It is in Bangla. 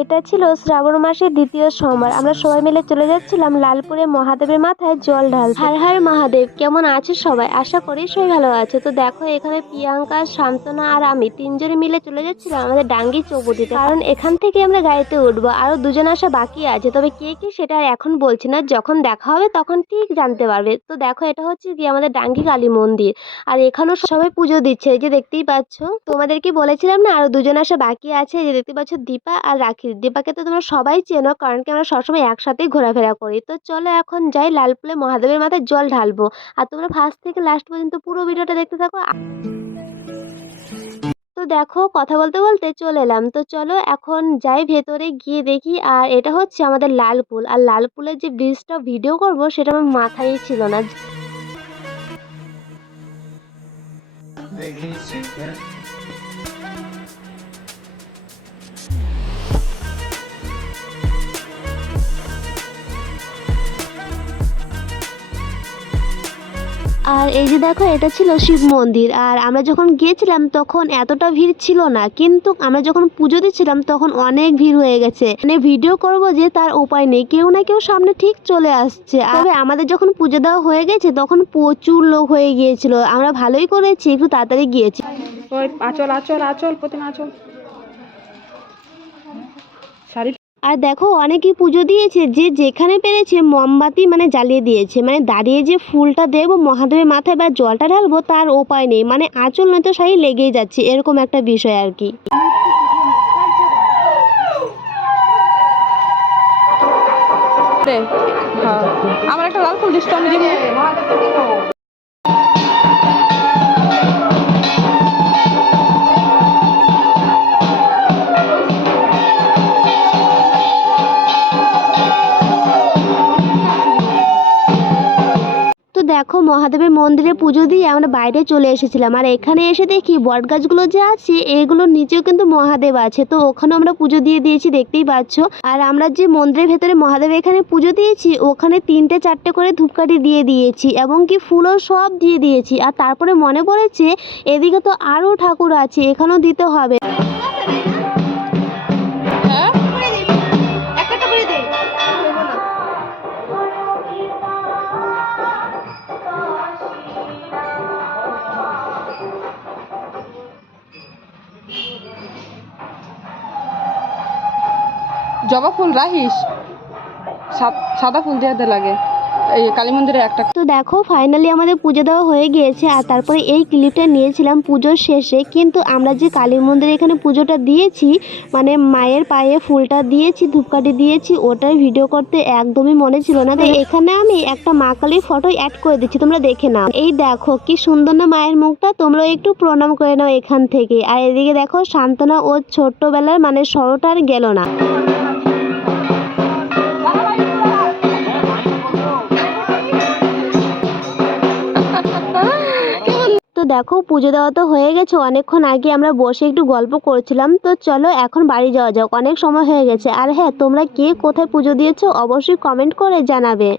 এটা ছিল শ্রাবণ মাসের দ্বিতীয় সোমবার। আমরা সবাই মিলে চলে যাচ্ছিলাম লালপুরে মহাদেবের মাথায় জল ঢালতে। হর হর মহাদেব। কেমন আছে সবাই? আশা করি সবাই ভালো আছে। তো দেখো এখানে প্রিয়াঙ্কা, শান্তনা আর আমি তিনজনে মিলে চলে যাচ্ছিলাম আমাদের ডাঙ্গি চৌপতিতে, কারণ এখান থেকে আমরা গাড়িতে উঠবো। আরো দুজন আসা বাকি আছে, তবে কে কি সেটা আর এখন বলছি না, যখন দেখা হবে তখন ঠিক জানতে পারবে। তো দেখো এটা হচ্ছে কি আমাদের ডাঙ্গি কালী মন্দির, আর এখানেও সবাই পুজো দিচ্ছে, এই যে দেখতেই পাচ্ছ। তোমাদেরকে বলেছিলাম না আরো দুজন আসা বাকি আছে, এই যে দেখতে পাচ্ছ দীপা আর রাখি। দীপাকে তো তোমরা সবাই চেনো, কারণ কি আমরা সবসময় একসাথেই ঘোরাফেরা করি। তো চলো এখন যাই লালপুরে মহাদেবের মাথায় জল ঢালবো। আর তোমরা ফার্স্ট থেকে লাস্ট পর্যন্ত পুরো ভিডিওটা দেখতে থাকো। তো দেখো কথা বলতে বলতে চলে এলাম। তো চলো এখন যাই ভেতরে গিয়ে দেখি। আর এটা হচ্ছে আমাদের লালপুল, আর লালপুলের যে ব্রিজটা ভিডিও করব সেটা আমার মাথায় ছিল না। আর এই যে দেখো এটা ছিল শিব মন্দির। আর আমরা যখন গিয়েছিলাম তখন এতটা ভিড় ছিল না, কিন্তু আমরা যখন পুজো দিচ্ছিলাম তখন অনেক ভিড় হয়ে গেছে। মানে ভিডিও করব যে তার উপায় নেই, কেউ না কেউ সামনে ঠিক চলে আসছে। তবে আমাদের যখন পুজো দেওয়া হয়ে গেছে তখন প্রচুর লোক হয়ে গিয়েছিল। আমরা ভালোই করেছি, একটু তাড়াতাড়ি গিয়েছি। ওই আঁচল আঁচল আঁচল প্রতিমা আঁচল শাড়ি। আর দেখো অনেকেই পুজো দিয়েছে, যে যেখানে পেরেছে মোমবাতি মানে জ্বালিয়ে দিয়েছে। মানে দাঁড়িয়ে যে ফুলটা দেবো মহাদেবের মাথায় বা জলটা ঢালবো তার উপায় নেই, মানে আঁচল নয়তো শাড়ি লেগেই যাচ্ছে, এরকম একটা বিষয় আর কি। হ্যাঁ, আমার একটা লাল ফুল দিচ্ছি, আমি দিব। তো দেখো মহাদেবের মন্দিরে পুজো দিয়ে আমরা বাইরে চলে এসেছিলাম। আর এখানে এসে দেখি বট গাছগুলো যে আছে এগুলোর নিচেও কিন্তু মহাদেব আছে, তো ওখানে আমরা পুজো দিয়ে দিয়েছি, দেখতেই পাচ্ছ। আর আমরা যে মন্দিরের ভেতরে মহাদেব এখানে পুজো দিয়েছি ওখানে 3টে 4টে করে ধূপকাঠি দিয়ে দিয়েছি, এবং কি ফুলও সব দিয়ে দিয়েছি। আর তারপরে মনে পড়েছে এদিকে তো আরও ঠাকুর আছে, এখানেও দিতে হবে। জবা ফুল রাখিস, সাদা ফুল দিয়ে লাগে এই কালী মন্দিরে একটা। তো দেখো ফাইনালি আমাদের পুজো দেওয়া হয়ে গিয়েছে। আর তারপরে এই ক্লিপটা নিয়েছিলাম পুজোর শেষে, কিন্তু আমরা যে কালী মন্দিরে এখানে পুজোটা দিয়েছি মানে মায়ের পায়ে ফুলটা দিয়েছি, ধূপকাঠি দিয়েছি, ওটার ভিডিও করতে একদমই মনে ছিল না। তো এখানে আমি একটা মা কালীর ফটো অ্যাড করে দিচ্ছি, তোমরা দেখে নাও। এই দেখো কি সুন্দর না মায়ের মুখটা, তোমরা একটু প্রণাম করে নাও এখান থেকে। আর এদিকে দেখো শান্তনা ওর ছোট্টবেলার মানে সরোটা আর গেল না। তো দেখো পুজো দেওয়া তো হয়ে গেছে, অনেকক্ষণ আগে আমরা বসে একটু গল্প করছিলাম। তো চলো এখন বাড়ি যাওয়া যাক, অনেক সময় হয়ে গেছে। আর হ্যাঁ, তোমরা কে কোথায় পুজো দিয়েছো অবশ্যই কমেন্ট করে জানাবে।